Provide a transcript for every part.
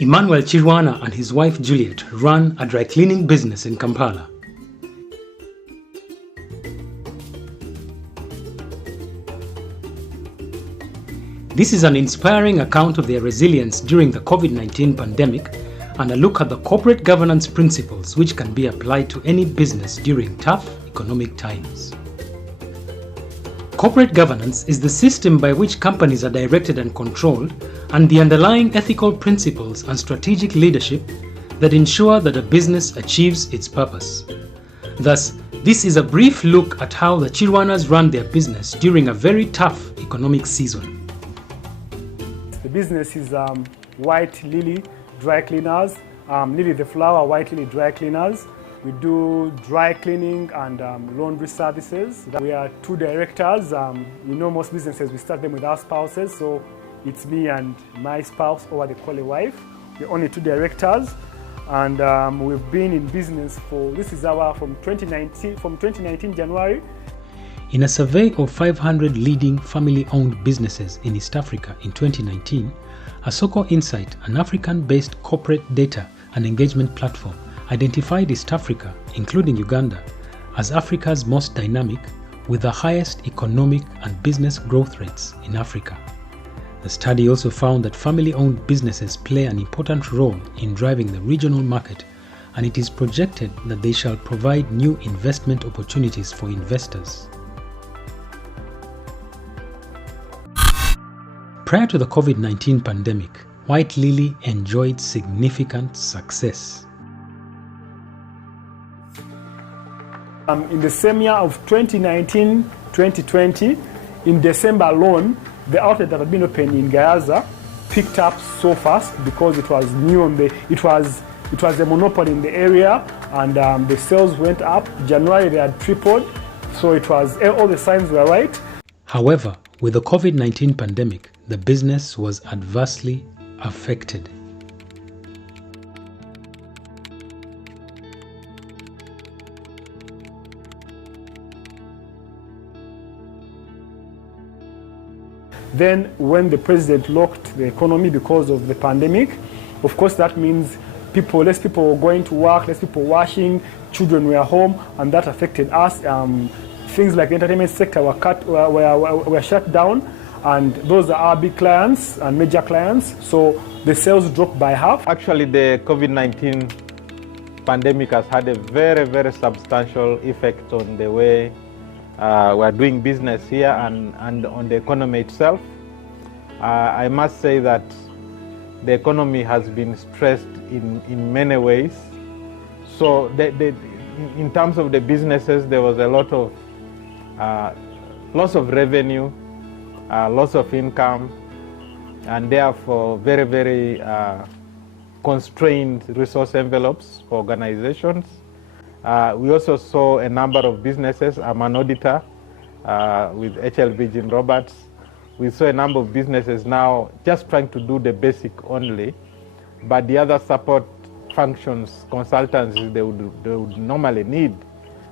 Emmanuel Kirwana and his wife Juliet run a dry cleaning business in Kampala. This is an inspiring account of their resilience during the COVID-19 pandemic and a look at the corporate governance principles which can be applied to any business during tough economic times. Corporate governance is the system by which companies are directed and controlled, and the underlying ethical principles and strategic leadership that ensure that a business achieves its purpose. Thus, this is a brief look at how the Kirwanas run their business during a very tough economic season. The business is White Lily Dry Cleaners, Lily the Flower, White Lily Dry Cleaners. We do dry cleaning and laundry services. We are two directors. Most businesses, we start them with our spouses, so it's me and my spouse, or what they call a wife. We're only two directors, and we've been in business from 2019 January. In a survey of 500 leading family-owned businesses in East Africa in 2019, Asoko Insight, an African-based corporate data and engagement platform, identified East Africa, including Uganda, as Africa's most dynamic, with the highest economic and business growth rates in Africa. The study also found that family-owned businesses play an important role in driving the regional market, and it is projected that they shall provide new investment opportunities for investors. Prior to the COVID-19 pandemic, White Lily enjoyed significant success. In the same year of 2019-2020, in December alone, the outlet that had been opened in Gayaza picked up so fast because it was new it was a monopoly in the area, and the sales went up. January they had tripled, so all the signs were right. However, with the COVID-19 pandemic, the business was adversely affected. Then when the president locked the economy because of the pandemic, of course that means less people were going to work, less people washing, children were home, and that affected us. Things like the entertainment sector were shut down, and those are our big clients and major clients, so the sales dropped by half. Actually, the COVID-19 pandemic has had a very, very substantial effect on the way we're doing business here and on the economy itself. I must say that the economy has been stressed in many ways. So in terms of the businesses, there was a lot of loss of revenue, loss of income, and therefore very, very constrained resource envelopes for organizations. We also saw a number of businesses. I'm an auditor with HLB Jean Roberts. We saw a number of businesses now just trying to do the basic only, but the other support functions, consultants they would normally need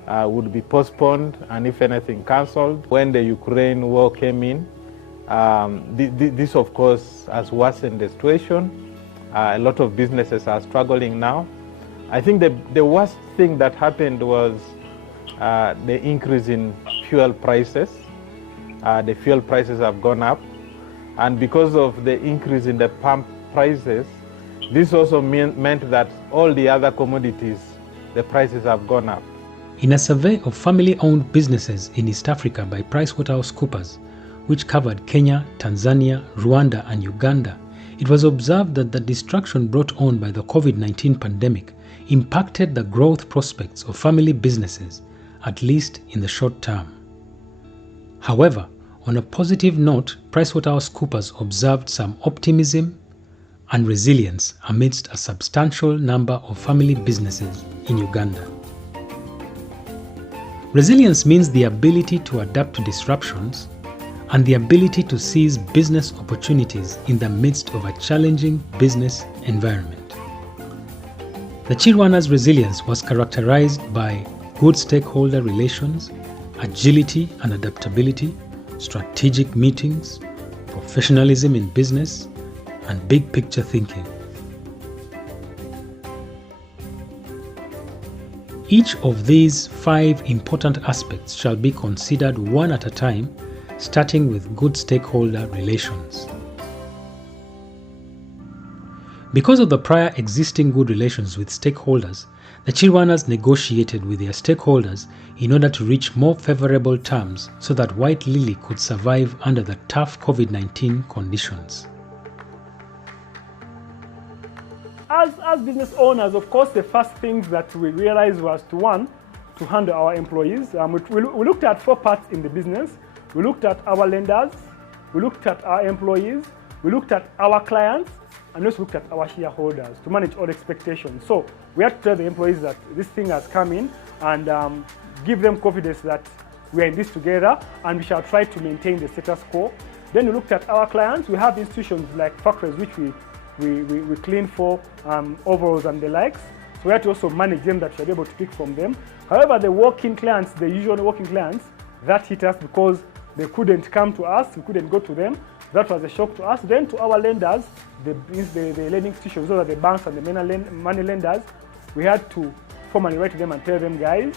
would be postponed, and if anything cancelled. When the Ukraine war came in, this of course has worsened the situation. A lot of businesses are struggling now. I think the worst thing that happened was the increase in fuel prices. The fuel prices have gone up, and because of the increase in the pump prices, this also meant that all the other commodities, the prices have gone up. In a survey of family-owned businesses in East Africa by Pricewaterhousecoopers, which covered Kenya, Tanzania, Rwanda and Uganda, it was observed that the destruction brought on by the COVID-19 pandemic impacted the growth prospects of family businesses, at least in the short term. However, on a positive note, PricewaterhouseCoopers observed some optimism and resilience amidst a substantial number of family businesses in Uganda. Resilience means the ability to adapt to disruptions and the ability to seize business opportunities in the midst of a challenging business environment. The Kirwana's resilience was characterized by good stakeholder relations, agility and adaptability, strategic meetings, professionalism in business, and big picture thinking. Each of these 5 important aspects shall be considered one at a time, starting with good stakeholder relations. Because of the prior existing good relations with stakeholders, the Kirwanas negotiated with their stakeholders in order to reach more favorable terms so that White Lily could survive under the tough COVID-19 conditions. As business owners, of course, the first things that we realized was to handle our employees. We looked at 4 parts in the business. We looked at our lenders, we looked at our employees, we looked at our clients, and we also looked at our shareholders to manage all expectations. So we had to tell the employees that this thing has come in and give them confidence that we are in this together and we shall try to maintain the status quo. Then we looked at our clients. We have institutions like factories which we clean for overalls and the likes. So we had to also manage them, that we are able to pick from them. However, the walk-in clients, the usual walk-in clients, that hit us because they couldn't come to us, we couldn't go to them. That was a shock to us. Then to our lenders, the lending institutions, those are the banks and the money lenders, we had to formally write to them and tell them, guys,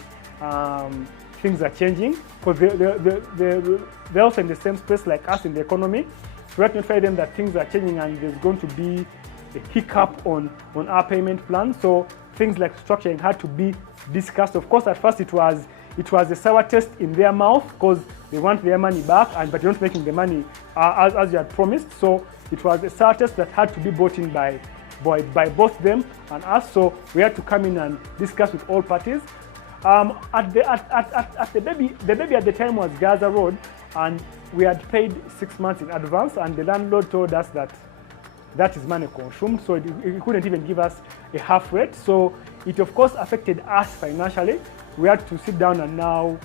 things are changing, because they're also in the same space like us in the economy. So we had to notify them that things are changing and there's going to be a hiccup on our payment plan. So things like structuring had to be discussed. Of course, at first it was a sour taste in their mouth because they want their money back, but you're not making the money as you had promised. So it was a sour taste that had to be brought in by both them and us. So we had to come in and discuss with all parties. The baby at the time was Gaza Road, and we had paid 6 months in advance, and the landlord told us that is money consumed, so it couldn't even give us a half rate. So it of course affected us financially. We had to sit down and now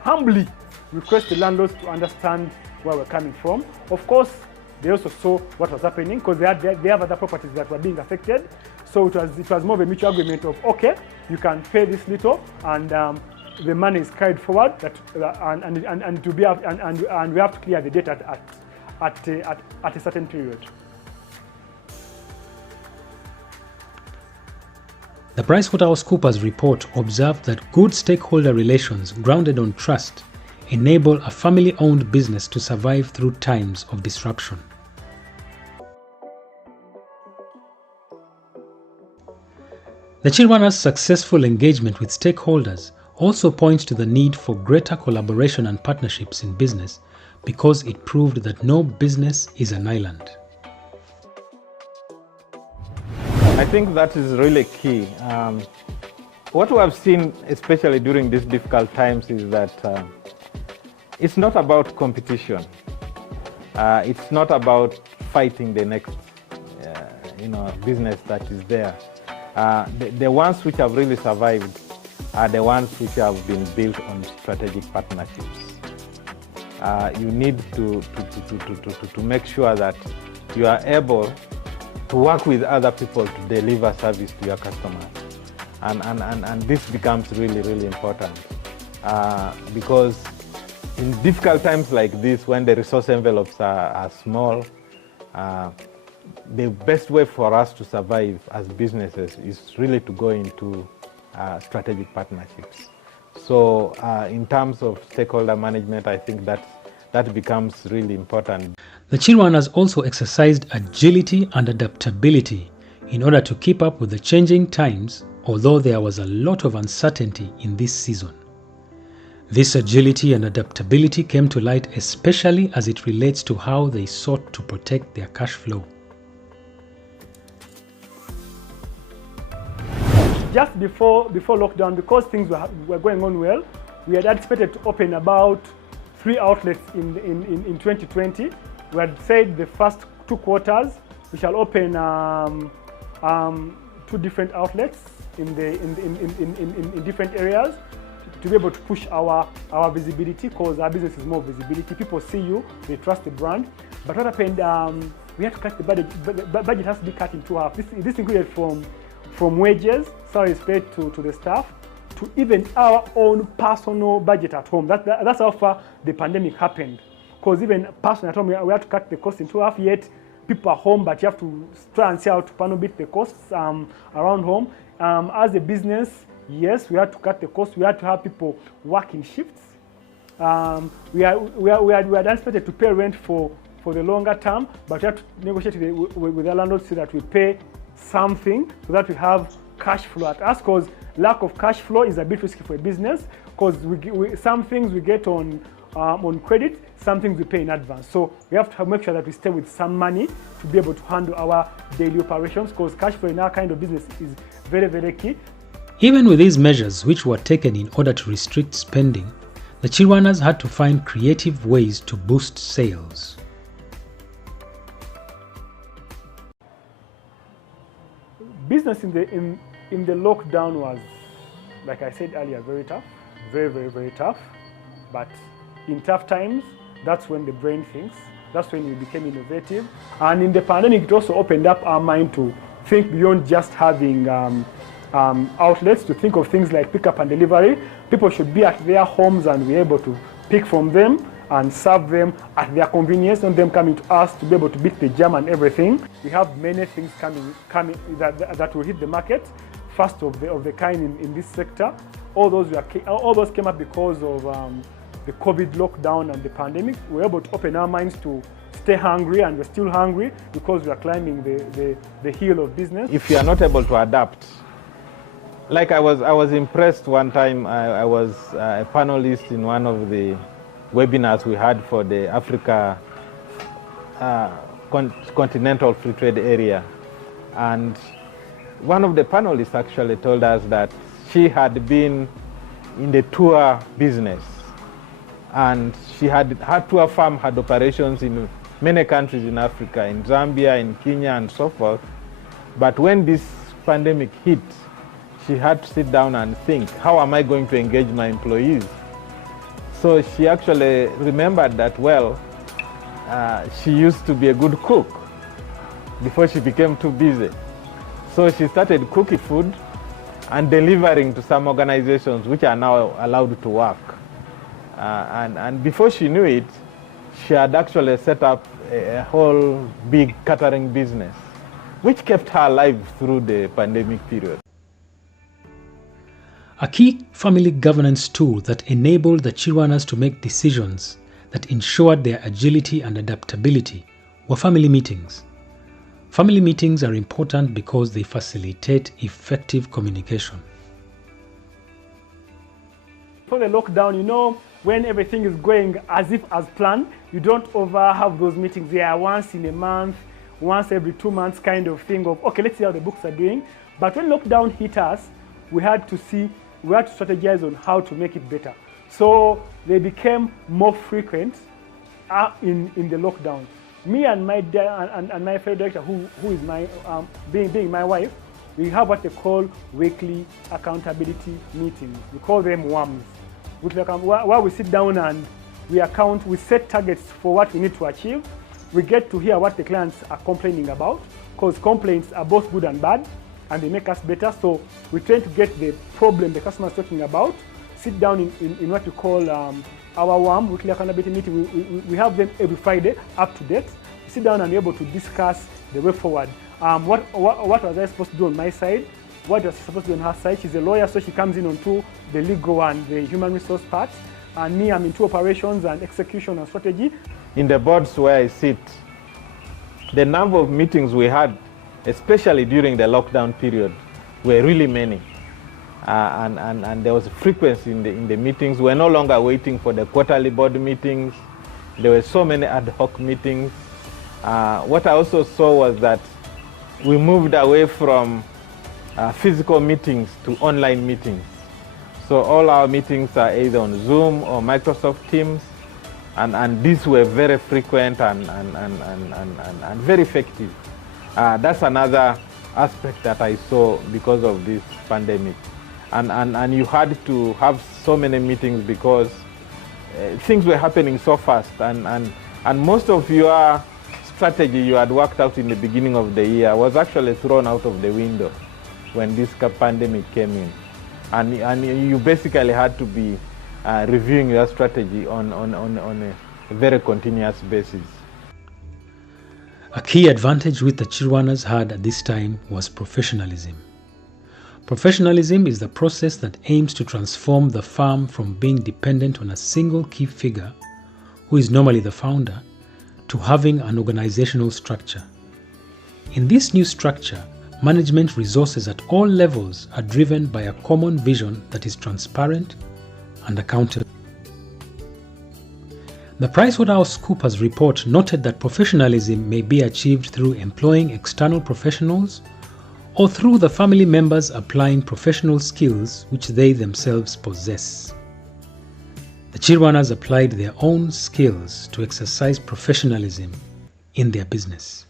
humbly request the landlords to understand where we're coming from. Of course, they also saw what was happening because they have other properties that were being affected. So it was more of a mutual agreement of, okay, you can pay this little, and the money is carried forward, and we have to clear the debt at a certain period. The Pricewaterhousecoopers report observed that good stakeholder relations grounded on trust enable a family-owned business to survive through times of disruption. The Kirwana's successful engagement with stakeholders also points to the need for greater collaboration and partnerships in business because it proved that no business is an island. I think that is really key. What we have seen, especially during these difficult times, is that it's not about competition. It's not about fighting the next business that is there. The ones which have really survived are the ones which have been built on strategic partnerships. You need to make sure that you are able to work with other people to deliver service to your customers. And this becomes really, really important because in difficult times like this, when the resource envelopes are small, the best way for us to survive as businesses is really to go into strategic partnerships. So in terms of stakeholder management, I think that becomes really important. The Kirwanas also exercised agility and adaptability in order to keep up with the changing times, although there was a lot of uncertainty in this season. This agility and adaptability came to light especially as it relates to how they sought to protect their cash flow. Just before lockdown, because things were going on well, we had anticipated to open about 3 outlets in 2020. We had said the first 2 quarters we shall open 2 different outlets in different areas to be able to push our visibility, because our business is more visibility. People see you, they trust the brand. But what happened? We had to cut the budget. The budget has to be cut in 2 halves. This included from wages, salaries paid to the staff, to even our own personal budget at home. That's how far the pandemic happened. Because even personally at home, we had to cut the cost in 2 halves, yet people are home, but you have to try and see how to panel beat the costs around home. As a business, Yes, we had to cut the cost. We had to have people work in shifts. We had anticipated to pay rent for the longer term, but we had to negotiate with the landlord so that we pay something so that we have cash flow at us, because lack of cash flow is a bit risky for a business, because some things we get on credit, some things we pay in advance. So we have to make sure that we stay with some money to be able to handle our daily operations, because cash flow in our kind of business is very, very key. Even with these measures, which were taken in order to restrict spending, the Kirwanas had to find creative ways to boost sales. Business in the lockdown was, like I said earlier, very tough, very, very, very tough. But in tough times, that's when the brain thinks. That's when we became innovative. And in the pandemic, it also opened up our mind to think beyond just having outlets, to think of things like pickup and delivery. People should be at their homes and be able to pick from them and serve them at their convenience, and them coming to us to be able to beat the jam and everything. We have many things coming that will hit the market, first of the kind in this sector. All those came up because of the COVID lockdown and the pandemic. We were able to open our minds to stay hungry, and we're still hungry because we are climbing the hill of business. If you are not able to adapt, like I was impressed one time. I was a panelist in one of the webinars we had for the Africa Continental Free Trade Area, and one of the panelists actually told us that she had been in the tour business, and her tour firm had operations in many countries in Africa, in Zambia, in Kenya, and so forth. But when this pandemic hit, she had to sit down and think, how am I going to engage my employees? So she actually remembered that, well, she used to be a good cook before she became too busy. So she started cooking food and delivering to some organizations which are now allowed to work. And before she knew it, she had actually set up a whole big catering business, which kept her alive through the pandemic period. A key family governance tool that enabled the Kirwanas to make decisions that ensured their agility and adaptability were family meetings. Family meetings are important because they facilitate effective communication. For the lockdown, when everything is going as planned, you don't have those meetings. They are once in a month, once every 2 months kind of thing of, okay, let's see how the books are doing. But when lockdown hit us, we had to strategize on how to make it better. So they became more frequent in the lockdown. Me and my fellow director, who is my being my wife, we have what they call weekly accountability meetings. We call them WAMs, where we sit down and we set targets for what we need to achieve. We get to hear what the clients are complaining about, because complaints are both good and bad, and they make us better. So we try to get the problem the customer is talking about, sit down in what we call our WAM, weekly accountability meeting. We have them every Friday, up to date. We sit down and be able to discuss the way forward. What was I supposed to do on my side? What was I supposed to do on her side? She's a lawyer, so she comes in onto the legal and the human resource part. And me, I'm into operations and execution and strategy. In the boards where I sit, the number of meetings we had, especially during the lockdown period, were really many. And there was frequency in the meetings. We're no longer waiting for the quarterly board meetings. There were so many ad hoc meetings. What I also saw was that we moved away from physical meetings to online meetings. So all our meetings are either on Zoom or Microsoft Teams, and these were very frequent and very effective. That's another aspect that I saw because of this pandemic. And you had to have so many meetings because things were happening so fast, and most of your strategy you had worked out in the beginning of the year was actually thrown out of the window when this pandemic came in. And you basically had to be reviewing your strategy on a very continuous basis. A key advantage which the Kirwanas had at this time was professionalism. Professionalism is the process that aims to transform the firm from being dependent on a single key figure, who is normally the founder, to having an organizational structure. In this new structure, management resources at all levels are driven by a common vision that is transparent and accountable. The Pricewaterhousecoopers report noted that professionalism may be achieved through employing external professionals or through the family members applying professional skills which they themselves possess. The Kirwanas applied their own skills to exercise professionalism in their business.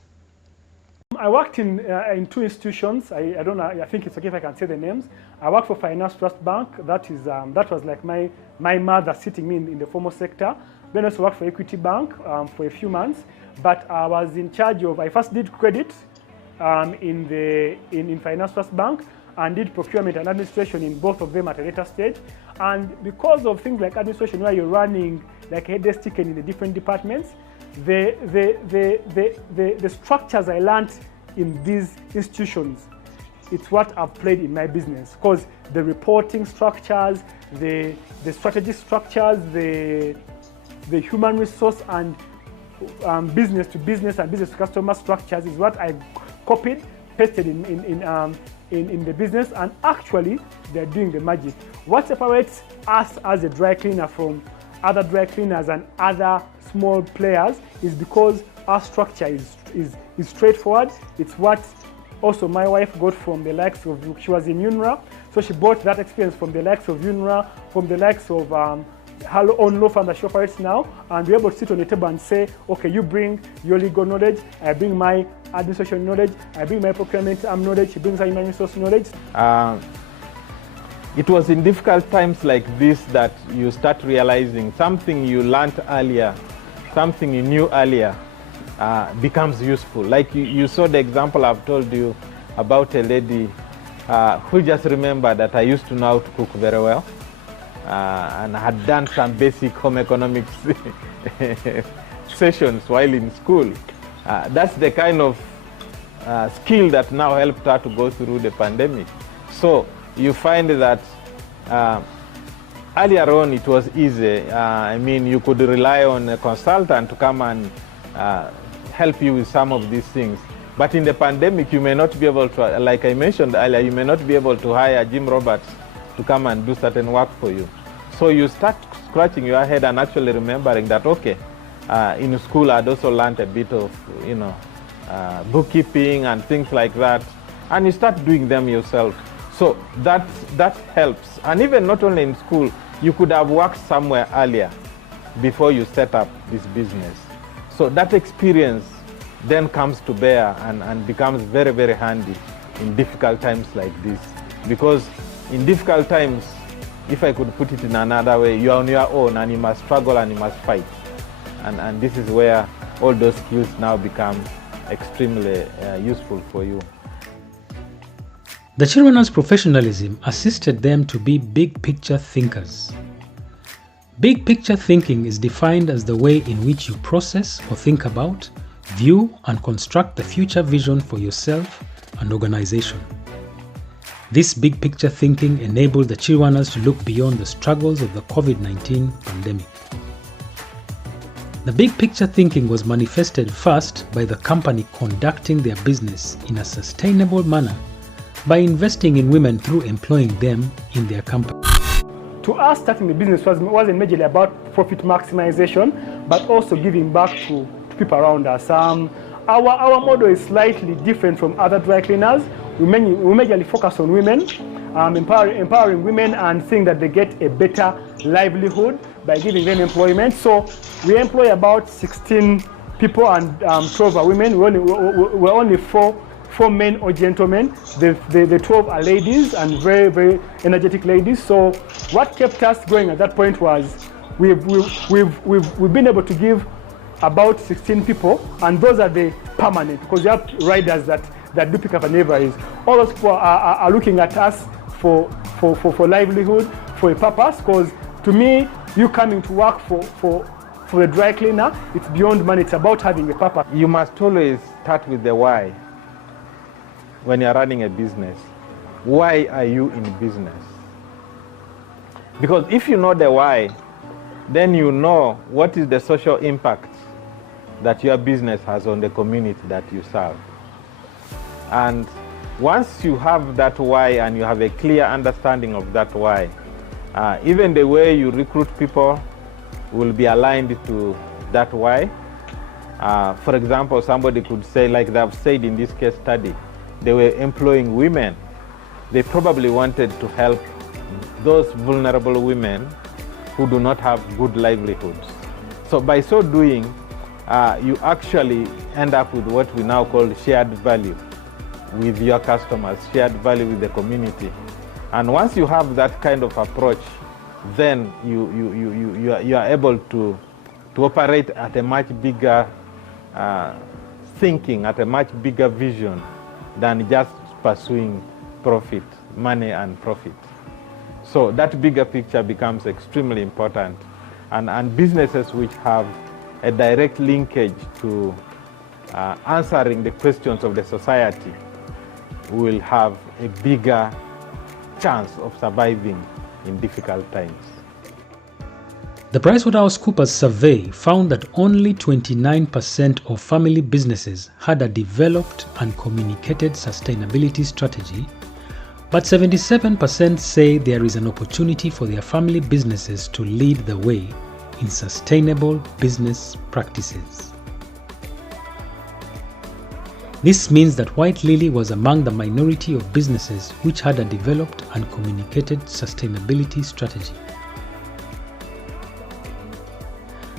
I worked in 2 institutions. I don't know. I think it's okay if I can say the names. I worked for Finance Trust Bank. That was like my mother sitting me in the formal sector. Then I also worked for Equity Bank for a few months. But I was in charge of. I first did credit in Finance Trust Bank, and did procurement and administration in both of them at a later stage. And because of things like administration, where you're running like a desk ticket in the different departments, the structures I learned in these institutions, it's what I've played in my business. Because the reporting structures, the strategy structures, the human resource and business to business and business to customer structures is what I copied, pasted in the business, and actually they're doing the magic. What separates us as a dry cleaner from other dry cleaners and other small players is because our structure is straightforward. It's what also my wife got from the likes of, she was in UNRWA, so she bought that experience from the likes of UNRWA, from the likes of her own law firm that she operates now, and be able to sit on the table and say, okay, you bring your legal knowledge, I bring my administration knowledge, I bring my procurement knowledge, she brings her human resource knowledge. It was in difficult times like this that you start realizing something you learned earlier, something you knew earlier becomes useful. Like you saw the example I've told you about a lady who just remembered that I used to know how to cook very well. And I had done some basic home economics sessions while in school. That's the kind of skill that now helped her to go through the pandemic. So you find that earlier on it was easy. I mean, you could rely on a consultant to come and help you with some of these things. But in the pandemic, you may not be able to, like I mentioned earlier, you may not be able to hire Jim Roberts to come and do certain work for you. So you start scratching your head and actually remembering that, okay, in school I'd also learned a bit of, bookkeeping and things like that, and you start doing them yourself. So that helps. And even not only in school, you could have worked somewhere earlier before you set up this business. So that experience then comes to bear and becomes very, very handy in difficult times like this. Because in difficult times, if I could put it in another way, you are on your own and you must struggle and you must fight. And this is where all those skills now become extremely useful for you. The Kirwanas' professionalism assisted them to be big picture thinkers. Big picture thinking is defined as the way in which you process or think about, view and construct the future vision for yourself and organization. This big picture thinking enabled the Kirwanas to look beyond the struggles of the COVID-19 pandemic. The big picture thinking was manifested first by the company conducting their business in a sustainable manner by investing in women through employing them in their company. To us, starting the business wasn't majorly about profit maximization, but also giving back to people around us. Our model is slightly different from other dry cleaners. We majorly focus on women, empowering women and seeing that they get a better livelihood by giving them employment. So we employ about 16 people and 12 are women. We're only four men or gentlemen. The 12 are ladies and very, very energetic ladies. So what kept us going at that point was we've been able to give about 16 people, and those are the permanent, because you have riders that do pick up and deliveries. All those people are looking at us for livelihood, for a purpose, because to me, you coming to work for a dry cleaner, it's beyond money, it's about having a purpose. You must always start with the why when you're running a business. why are you in business? Because if you know the why, then you know what is the social impact that your business has on the community that you serve. And once you have that why and you have a clear understanding of that why, even the way you recruit people will be aligned to that why. For example, somebody could say, like they have said in this case study, they were employing women. They probably wanted to help those vulnerable women who do not have good livelihoods. So by so doing, you actually end up with what we now call shared value with your customers, shared value with the community. And once you have that kind of approach, then you are able to operate at a much bigger thinking, at a much bigger vision than just pursuing profit, money and profit. So that bigger picture becomes extremely important. And businesses which have a direct linkage to answering the questions of the society will have a bigger chance of surviving in difficult times. The Pricewaterhousecoopers survey found that only 29% of family businesses had a developed and communicated sustainability strategy, but 77% say there is an opportunity for their family businesses to lead the way in sustainable business practices. This means that White Lily was among the minority of businesses which had a developed and communicated sustainability strategy.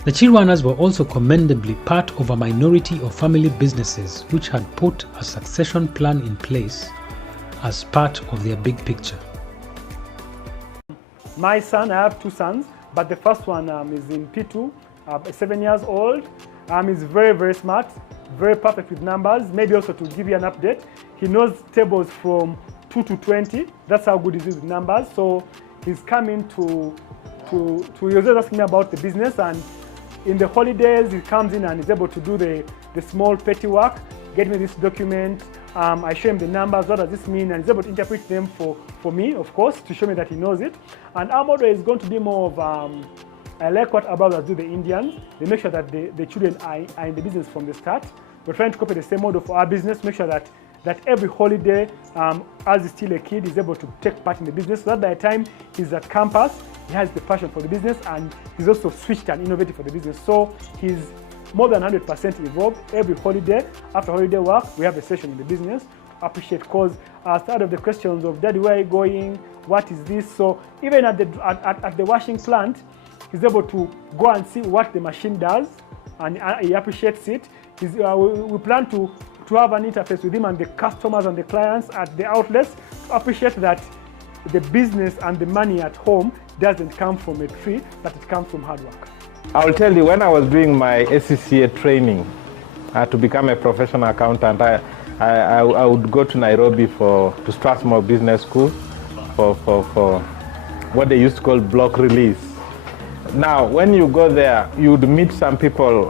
The Kirwanas were also commendably part of a minority of family businesses which had put a succession plan in place as part of their big picture. My son, I have two sons, but the first one is in P2, 7 years old. He's very, very smart, very perfect with numbers. Maybe also to give you an update, he knows tables from 2 to 20. That's how good he is with numbers. So he's coming to he was asking me about the business, and in the holidays he comes in and is able to do the small petty work, get me this document. I show him the numbers, what does this mean, and he's able to interpret them for me, of course, to show me that he knows it. And our model is going to be more of, I like what our brothers do, the Indians. They make sure that the children are in the business from the start. We're trying to copy the same model for our business, make sure that every holiday, as he's still a kid, he's able to take part in the business, so that by the time he's at campus, he has the passion for the business, and he's also switched and innovative for the business. So he's more than 100% involved. Every holiday, after holiday work, we have a session in the business. Appreciate, because start of the questions of, Daddy, where are you going? What is this? So even at the washing plant, he's able to go and see what the machine does, and he appreciates it. We plan to have an interface with him and the customers and the clients at the outlets to appreciate that the business and the money at home doesn't come from a tree, but it comes from hard work. I'll tell you, when I was doing my SCCA training to become a professional accountant, I would go to Nairobi to Strathmore Business School for what they used to call block release. Now, when you go there, you would meet some people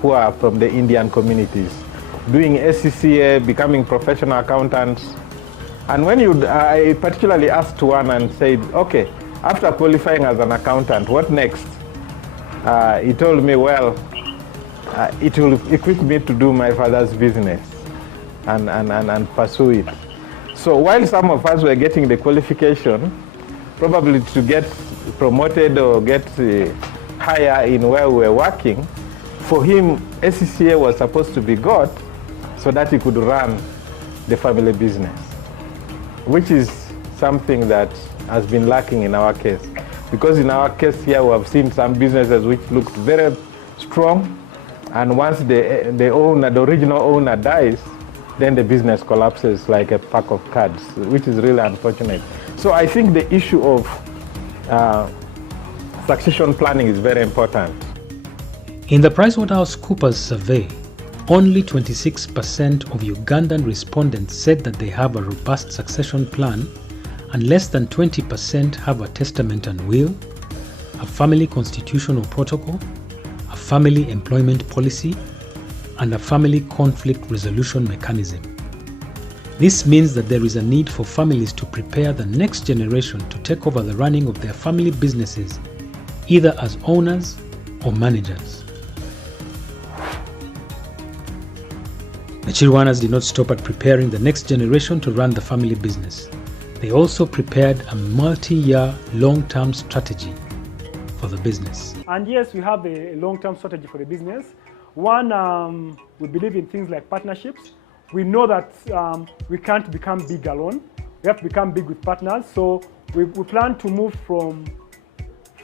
who are from the Indian communities, doing SCCA, becoming professional accountants. And when I particularly asked one and said, okay, after qualifying as an accountant, what next? He told me, well, it will equip me to do my father's business and pursue it. So while some of us were getting the qualification, probably to get promoted or get higher in where we were working, for him, SCCA was supposed to be got so that he could run the family business, which is something that has been lacking in our case. Because in our case here, we have seen some businesses which looked very strong, and once the original owner dies, then the business collapses like a pack of cards, which is really unfortunate. So I think the issue of succession planning is very important. In the Pricewaterhousecoopers survey, only 26% of Ugandan respondents said that they have a robust succession plan, and less than 20% have a testament and will, a family constitutional protocol, a family employment policy, and a family conflict resolution mechanism. This means that there is a need for families to prepare the next generation to take over the running of their family businesses, either as owners or managers. The Kirwanas did not stop at preparing the next generation to run the family business. They also prepared a multi-year long-term strategy for the business. And yes, we have a long-term strategy for the business. One, we believe in things like partnerships. We know that we can't become big alone. We have to become big with partners. So we plan to move from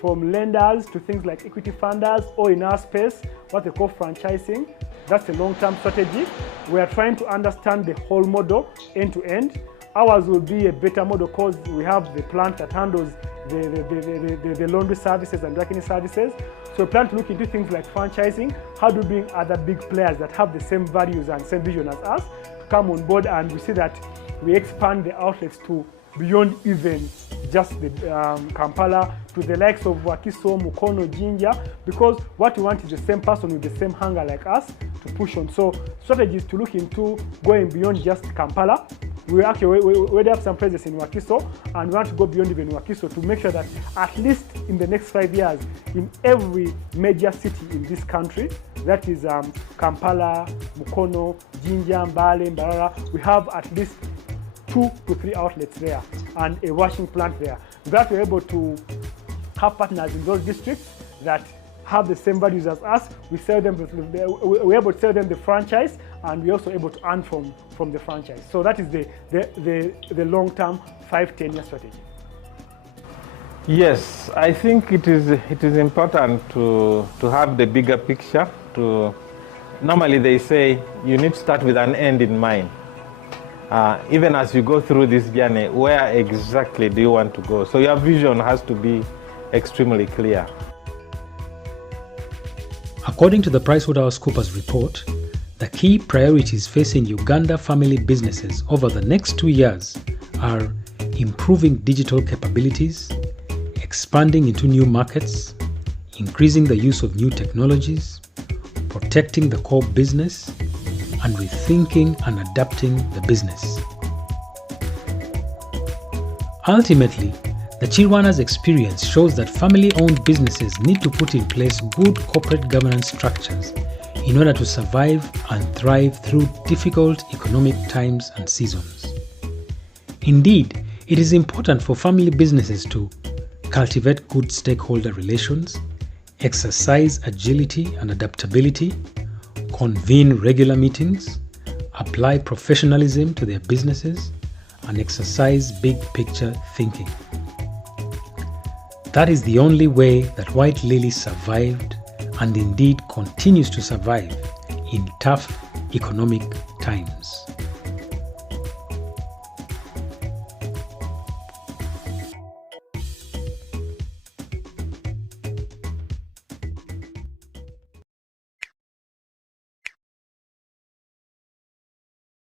lenders to things like equity funders, or in our space, what they call franchising. That's a long-term strategy. We are trying to understand the whole model end to end. Ours will be a better model because we have the plant that handles the laundry services and dry cleaning services. So we plan to look into things like franchising. How do we bring other big players that have the same values and same vision as us to come on board, and we see that we expand the outlets to beyond even just the Kampala, to the likes of Wakiso, Mukono, Jinja, because what we want is the same person with the same hunger like us to push on. So strategy is to look into going beyond just Kampala. We already have some presence in Wakiso, and we want to go beyond even Wakiso to make sure that at least in the next 5 years, in every major city in this country, that is Kampala, Mukono, Jinja, Mbale, Mbarara, we have at least 2 to 3 outlets there and a washing plant there. That we're able to have partners in those districts that have the same values as us. We're able to sell them the franchise, and we're also able to earn from the franchise. So that is the long-term 5-10-year strategy. Yes, I think it is important to have the bigger picture. Normally they say you need to start with an end in mind. Even as you go through this journey, where exactly do you want to go? So your vision has to be extremely clear. According to the Pricewaterhousecoopers report, the key priorities facing Uganda family businesses over the next 2 years are improving digital capabilities, expanding into new markets, increasing the use of new technologies, protecting the core business, and rethinking and adapting the business. Ultimately, the Kirwana's experience shows that family-owned businesses need to put in place good corporate governance structures in order to survive and thrive through difficult economic times and seasons. Indeed, it is important for family businesses to cultivate good stakeholder relations, exercise agility and adaptability, convene regular meetings, apply professionalism to their businesses, and exercise big picture thinking. That is the only way that White Lily survived and indeed continues to survive in tough economic times.